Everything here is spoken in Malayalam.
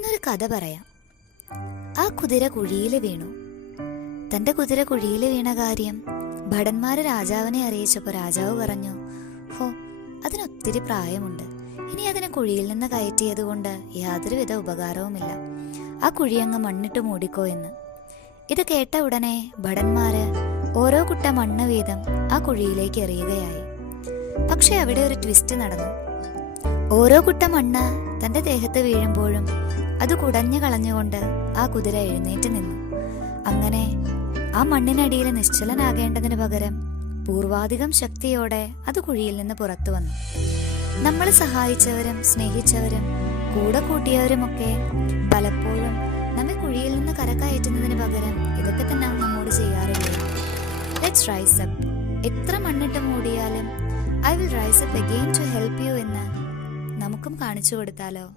ഇന്നൊരു കഥ പറയാം. ആ കുതിര കുഴിയിൽ വീണു. തന്റെ കുതിര കുഴിയിൽ വീണ കാര്യം ഭടന്മാര് രാജാവിനെ അറിയിച്ചപ്പോൾ രാജാവ് പറഞ്ഞു, ഹോ, അതിനൊത്തിരി പ്രായമുണ്ട്. ഇനി അതിനെ കുഴിയിൽ നിന്ന് കയറ്റിയത് കൊണ്ട് യാതൊരുവിധ ഉപകാരവുമില്ല. ആ കുഴിയങ്ങ് മണ്ണിട്ട് മൂടിക്കോ എന്ന്. ഇത് കേട്ട ഉടനെ ഭടന്മാര് ഓരോ കുട്ട മണ്ണ് വീതം ആ കുഴിയിലേക്ക് എറിയുകയായി. പക്ഷെ അവിടെ ഒരു ട്വിസ്റ്റ് നടന്നു. ഓരോ കുട്ട മണ്ണ് തന്റെ ദേഹത്ത് വീഴുമ്പോഴും അത് കുടഞ്ഞു കളഞ്ഞുകൊണ്ട് ആ കുതിര എഴുന്നേറ്റ് നിന്നു. അങ്ങനെ ആ മണ്ണിനടിയിൽ നിശ്ചലനാകേണ്ടതിന് പകരം പൂർവാധികം ശക്തിയോടെ അത് കുഴിയിൽ നിന്ന് പുറത്തു വന്നു. നമ്മൾ സഹായിച്ചവരും സ്നേഹിച്ചവരും കൂടെ കൂട്ടിയവരുമൊക്കെ പലപ്പോഴും നമ്മെ കുഴിയിൽ നിന്ന് കരകയറ്റുന്നതിന് പകരം ഇതൊക്കെ തന്നെ നമ്മോട് ചെയ്യാറില്ലേ? Let's rice up. എത്ര മണ്ണിട്ട് മൂടിയാലും I will rise up again to help you എന്ന് നമുക്കും കാണിച്ചു കൊടുത്താലോ?